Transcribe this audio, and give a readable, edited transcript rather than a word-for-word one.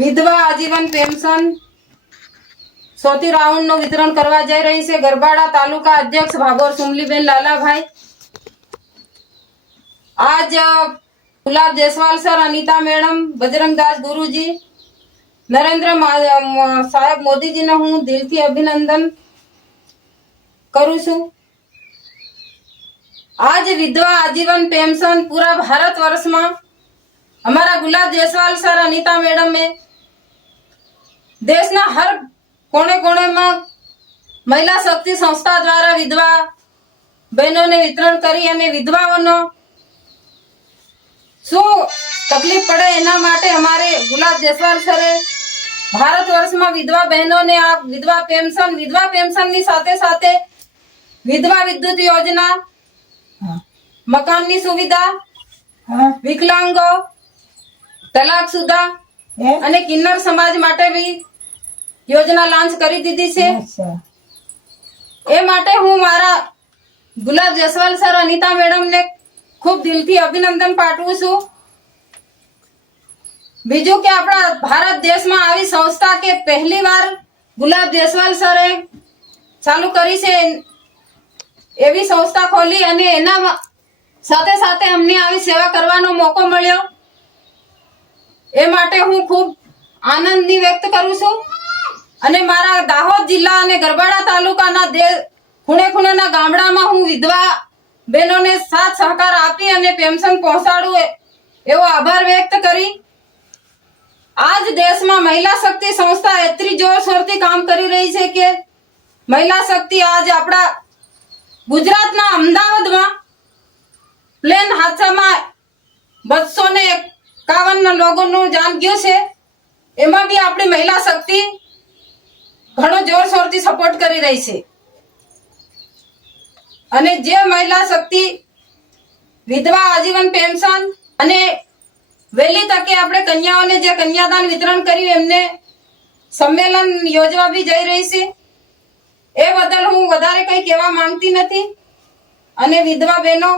વિધવા આજીવન પેન્શન ચોથી રાઉન્ડ નું વિતરણ કરવા જઈ રહી છે ગરબાડા તાલુકા અધ્યક્ષ ભાગોર સુમલીબેન લાલાભાઈ। आज गुलाब जयसवाल सर, अनीता मैडम, बजरंगदास गुरुजी, नरेंद्र साहेब मोदी जी ने हूँ दिल थी अभिनंदन करू छू। आज विधवा आजीवन पेंशन पूरा भारत वर्ष में हमारा गुलाब जयसवाल सर, अनीता मैडम में देश ना हर कोने कोने में महिला शक्ति संस्था द्वारा विधवा बहनों ने वितरण करी अने विधवाओं शू तकलीफ पड़े एना माटे हमारे गुलाब जयसवाल सरे भारत वर्ष में विधवा बहनों ने आप विधवा पेंशन नी साथे साथे विधवा विद्युत योजना, मकान नी सुविधा, विकलांगो, तलाकशुदा अने किन्नर समाज माटे भी योजना लॉन्च करी दीधी छे। ए माटे हूँ मारा गुलाब जयसवाल सर, अनीता मैडम ने खूब दिल थी अभिनंदन पाठवू छू। बीजू के अपना भारत देश में आई संस्था के पहली बार गुलाब जयसवाल सरे चालू करी छे एवी संस्था खोली अने एना साथे साथे हमने आई सेवा करवानो मौको मळ्यो। ए माटे हूँ खूब आनंद व्यक्त करू छू अने मारा दाहोद जिल्ला अने गरबाड़ा तालुका ना खूणे खूणे ना गामडा में हूँ विधवा बहनों ने साथ सहकार आपी अने पेंशन पहोंचाडू एवो आभार व्यक्त करी। आज देश में महिला शक्ति संस्था एतरी जोर शोर थी काम करी रही है कि महिला शक्ति आज अपना गुजरात ना अमदावाद में प्लेन हादसा में 251 लोगों नु जान गयो छे। एमा भी अपनी महिला शक्ति घणो जोर शोर थी सपोर्ट करी रही है अने जे महिला शक्ति विधवा आजीवन पेंशन अने वेली तके आपणे कन्याओने जे कन्यादान वितरण कर्युं एमने सम्मेलन योजवा भी जई रही छे। ए बदल हूँ वधारे कई कहेवा मांगती नथी अने विधवा बहनों